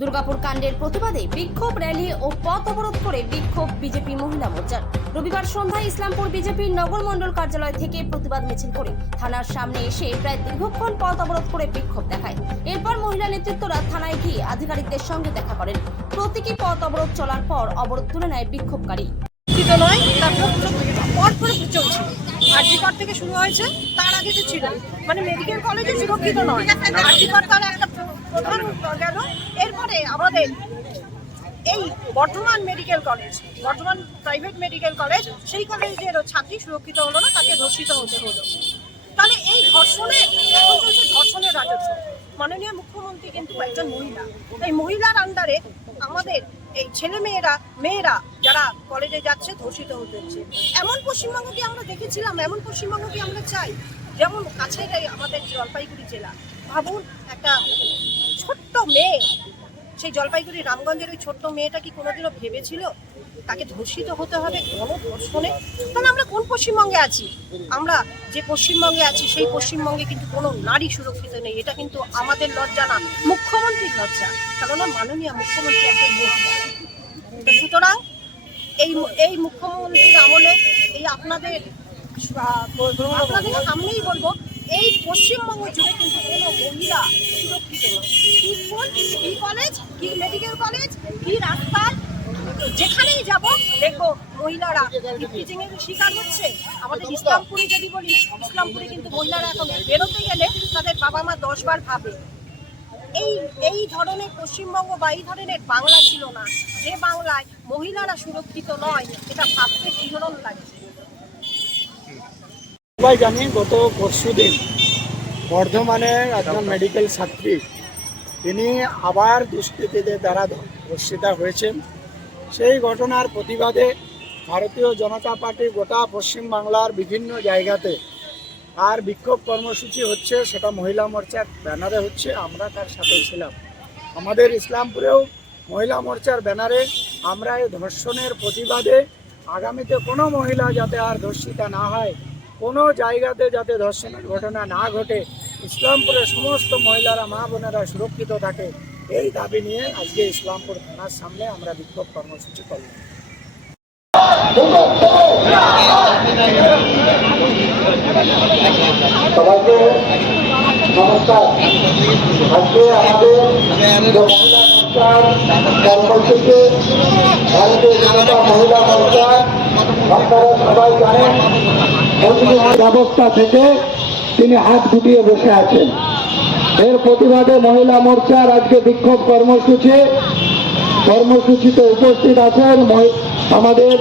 দুর্গাপুর কাণ্ডের প্রতিবাদে বিক্ষোভ র্যালি ও পথ অবরোধ করে বিক্ষোভ বিজেপি মহিলা মোর্চার রবিবার সন্ধ্যায় ইসলামপুর বিজেপির নগর মণ্ডল কার্যালয় থেকে প্রতিবাদ মিছিল করে থানার সামনে এসে প্রায় দীর্ঘক্ষণ পথ অবরোধ করে বিক্ষোভ দেখায়। এরপর মহিলা নেতৃত্বরা থানায় গিয়ে আধিকারিকদের সঙ্গে দেখা করেন। প্রতীকী পথ অবরোধ চলার পর অবরোধ তুলে নেয় বিক্ষোভকারী। নয় পর পর চলছে। আরজিকর থেকে শুরু হয়েছে, তার আগে তো ছিল মানে মেডিকেল কলেজে সুরক্ষিত নয়। আরজিকর তার একটা প্রধান গেল। এরপরে আমাদের এই Bardhaman medical college Bardhaman private medical college সেই কলেজের ছাত্রী সুরক্ষিত হলো না, তাকে ধর্ষিত হতে হলো। তাহলে এই ধর্ষণে, এখন চলছে ধর্ষণের রাজত্ব। মাননীয় মুখ্যমন্ত্রী কিন্তু একজন মহিলা। এই মহিলার আন্ডারে আমাদের এই ছেলে মেয়েরা মেয়েরা যারা কলেজে যাচ্ছে, ধর্ষিত হচ্ছে। এমন পশ্চিমবঙ্গ কি আমরা দেখেছিলাম? এমন পশ্চিমবঙ্গ কি আমরা চাই? যেমন কাছে আমাদের জলপাইগুড়ি জেলা। ভাবুন, একটা ছোট্ট মেয়ে, সেই জলপাইগুড়ি রামগঞ্জের ওই ছোট্ট মেয়েটা কি কোনোদিনও ভেবেছিল? তাকে ধর্ষিত হতে হবে গণধর্ষণে তাহলে আমরা কোন পশ্চিমবঙ্গে আছি? আমরা যে পশ্চিমবঙ্গে আছি, সেই পশ্চিমবঙ্গে কিন্তু কোনো নারী সুরক্ষিত নেই। এটা কিন্তু আমাদের লজ্জা না, মুখ্যমন্ত্রীর লজ্জা। কেননা মাননীয় মুখ্যমন্ত্রী একজন মহিলা। সুতরাং এই এই মুখ্যমন্ত্রীর আমলে এই আপনাদের আপনাদের সামনেই বলব, এই পশ্চিমবঙ্গ জুড়ে কিন্তু কোনো মহিলা সুরক্ষিত নয়। কি কলেজ, কি মেডিকেল কলেজ কি রাস্তা যেখানেই যাব। দেখব মহিলারা ইফটিজিং এর শিকার হচ্ছে। আমাদের ইসলামপুরে যদি বলি ইসলামপুরে কিন্তু মহিলারা এখন বেরোতে গেলে তাদের বাবা মা দশ বার ভাবে। এই এই ধরনের পশ্চিমবঙ্গ বা এই ধরনের বাংলা ছিল না। যে বাংলায় মহিলারা সুরক্ষিত নয় এটা ভাবতে শিহরণ লাগছে সবাই জানি গত পরশু দিন বর্ধমানের একজন মেডিকেল ছাত্রী তিনি আবার দুষ্কৃতীদের দ্বারা ধর্ষিতা হয়েছেন। সেই ঘটনার প্রতিবাদে ভারতীয় জনতা পার্টি গোটা পশ্চিমবাংলার বিভিন্ন জায়গাতে আর বিক্ষোভ কর্মসূচি হচ্ছে, সেটা মহিলা মোর্চার ব্যানারে হচ্ছে, আমরা তার সাথে ছিলাম। আমাদের ইসলামপুরেও মহিলা মোর্চার ব্যানারে আমরা এই ধর্ষণের প্রতিবাদে আগামীতে কোনো মহিলা যাতে আর ধর্ষিতা না হয়, কোনো জায়গাতে যাতে ধর্ষণের ঘটনা না ঘটে ইসলামপুরের সমস্ত মহিলারা মা বোনেরা সুরক্ষিত থাকে। এই দাবি নিয়ে আজকে ইসলামপুর থানার সামনে আমরা বিক্ষোভ কর্মসূচি করলাম সবাইকে নমস্কার। আজকে আমাদের ভারতীয় জনতা মহিলা মোর্চা আপনারা সবাই জানেন। ব্যবস্থা থেকে তিনি হাত গুটিয়ে বসে আছেন। এর প্রতিবাদে মহিলা মোর্চার আজকে বিক্ষোভ কর্মসূচি। কর্মসূচিতে উপস্থিত আছেন আমাদের